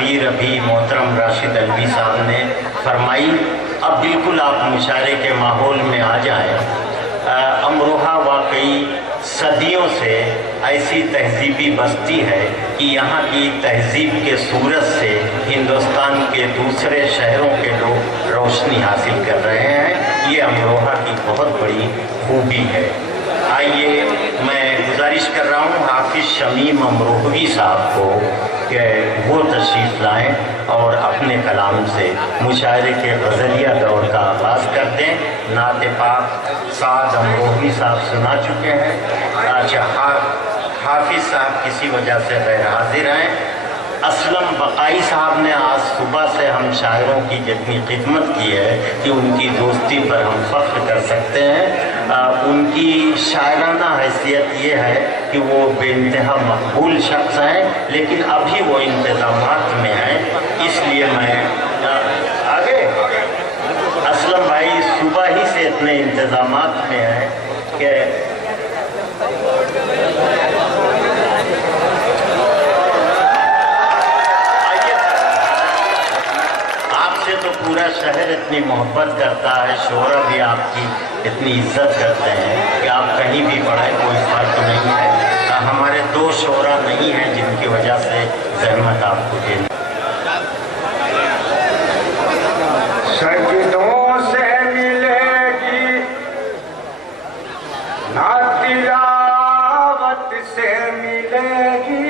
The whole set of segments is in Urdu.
تقریر ابھی محترم راشد الوی صاحب نے فرمائی، اب بالکل آپ مشاعرے کے ماحول میں آ جائیں۔ امروہہ واقعی صدیوں سے ایسی تہذیبی بستی ہے کہ یہاں کی تہذیب کے صورت سے ہندوستان کے دوسرے شہروں کے لوگ روشنی حاصل کر رہے ہیں۔ یہ امروہہ کی بہت بڑی خوبی ہے۔ آئیے میں گزارش کر رہا ہوں حافظ شمیم امروہوی صاحب کو کہ وہ تشریف لائیں اور اپنے کلام سے مشاعرے کے غزلیہ دور کا آغاز کر دیں۔ نعت پاک سعد امروہوی صاحب سنا چکے ہیں۔ حافظ صاحب کسی وجہ سے غیر حاضر ہیں۔ اسلم بقائی صاحب نے آج صبح سے ہم شاعروں کی جتنی خدمت کی ہے کہ ان کی دوستی پر ہم فخر کر سکتے ہیں۔ ان کی شاعرانہ حیثیت یہ ہے کہ وہ بے انتہا مقبول شخص ہیں، لیکن ابھی وہ انتظامات میں ہیں، اس لیے میں آگے اسلم بھائی صبح ہی سے اتنے انتظامات میں ہیں کہ تو پورا شہر اتنی محبت کرتا ہے، شعرا بھی آپ کی اتنی عزت کرتے ہیں کہ آپ کہیں بھی پڑھیں کوئی فرق نہیں ہے۔ ہمارے دو شعرا نہیں ہیں جن کی وجہ سے زحمت آپ کو دینی۔ سجدوں سے ملے گی نہ تلاوت سے ملے گی،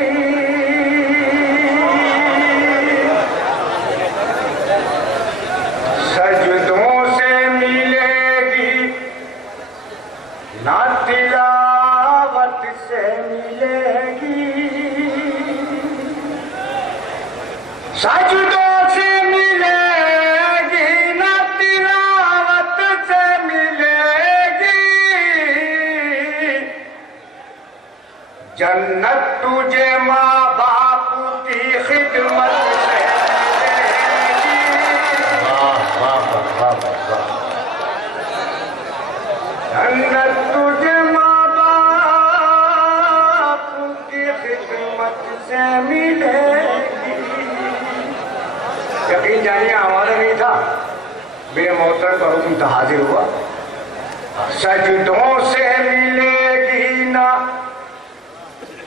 سجدوں سے ملے گی نہ تلاوت سے ملے گی، سجدوں سے ملے گی نہ تلاوت سے ملے گی، جنت تجھے ماں باپ کی خدمت سے جنت تجھے ماں باپ کی خدمت سے ملے گی۔ یقین جانیے ہمارا نہیں تھا، میرے محترم کا حکم تو حاضر ہوا۔ سجدوں سے ملے گی نہ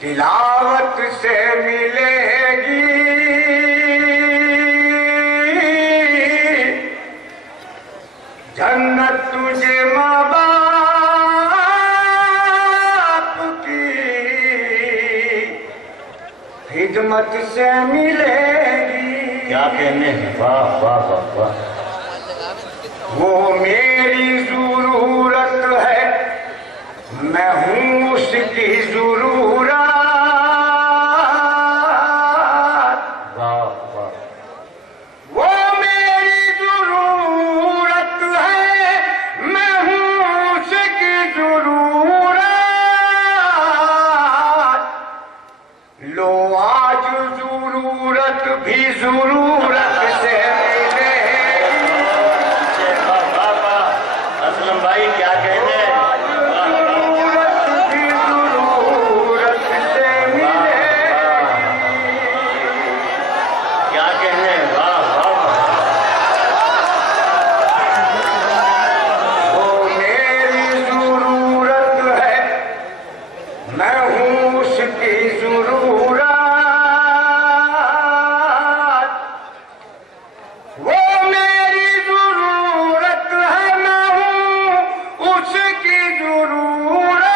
تلاوت سے ملے گی، جنت تجھے ماں باپ کی خدمت سے ملے گی۔ کیا کہنے ہیں، واہ واہ واہ واہ۔ وہ میری ضرورت ہے، میں ہوں اس کی ضرورت، واہ واہ۔ وہ میری ضرورت ہے، میں ہوں اس کی ضرورت، لو آج ضرورت بھی ضرورت سے ملے گی۔ اسلم بھائی کیا کہنے ہیں، ضرورت بھی ضرورت سے ملے گی، کیا کہنے ہیں، واہ واہ۔ وہ میری ضرورت ہے، میں ہوں اس کی ضرورت، وہ میری ضرورت ہے، میں ہوں اس کی ضرورت،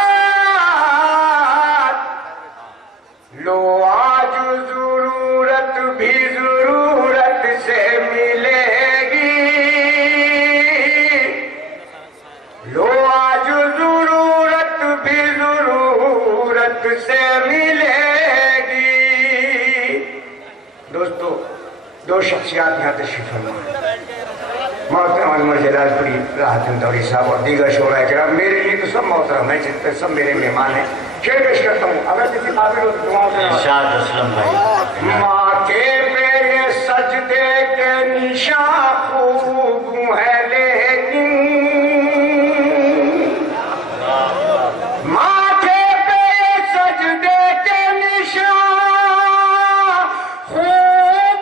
لو آج ضرورت بھی ضرورت سے ملے گی، لو آج ضرورت بھی ضرورت سے ملے گی۔ دوستو، دو شخصیات یہاں تشریف فرما ہیں، محترم علامہ جلال پوری راحت اندوری صاحب اور دیگر شعراء کرام۔ میرے لیے تو سب محترم ہیں، جن پہ سب میرے مہمان ہیں۔ شعر پیش کرتا ہوں، اگر کسی قابل ہو تو دعاؤں سے ارشاد اسلم بھائی۔ ماتھے پہ یہ سجدے کے نشان خوب ہے، لیکن ماتھے پہ یہ سجدے کے نشان خوب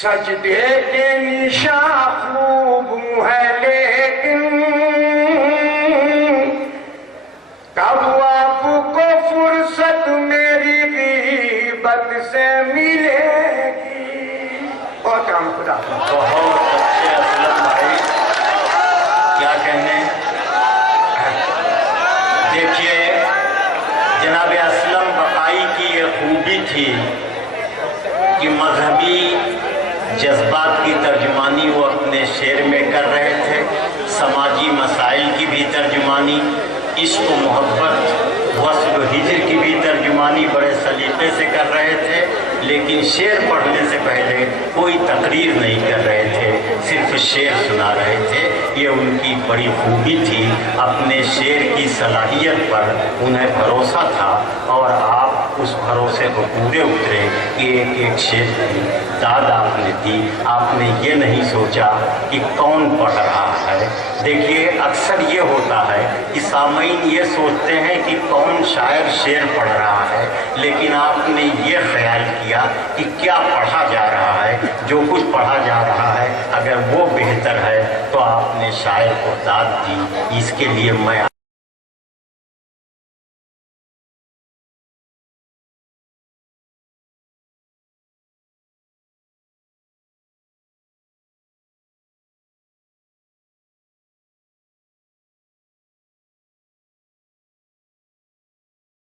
سجدے کے نشان خوب ہے لیکن کب آپ کو فرصت میری غیبت سے ملے گی؟ بہت کام خدا بہت اچھے اسلم بھائی، کیا کہنے؟ دیکھیے جناب اسلم بقائی کی یہ خوبی تھی کہ مذہبی جذبات کی ترجمانی وہ اپنے شعر میں کر رہے تھے، سماجی مسائل کی بھی ترجمانی، عشق و محبت، وصل و ہجر کی بھی ترجمانی بڑے سلیقے سے کر رہے تھے، لیکن شعر پڑھنے سے پہلے کوئی تقریر نہیں کر رہے تھے، صرف شعر سنا رہے تھے۔ یہ ان کی بڑی خوبی تھی، اپنے شعر کی صلاحیت پر انہیں بھروسہ تھا اور آپ اس بھروسے کو پورے اترے کہ ایک ایک شعر کی داد آپ نے دی۔ آپ نے یہ نہیں سوچا کہ کون پڑھ رہا ہے۔ دیکھیے اکثر یہ ہوتا ہے کہ سامعین یہ سوچتے ہیں کہ کون شاعر شعر پڑھ رہا ہے، لیکن آپ نے یہ خیال کیا کہ کیا پڑھا جا رہا ہے، جو کچھ پڑھا جا رہا ہے اگر وہ بہتر ہے تو آپ نے شاعر کو داد دی۔ اس کے لیے میں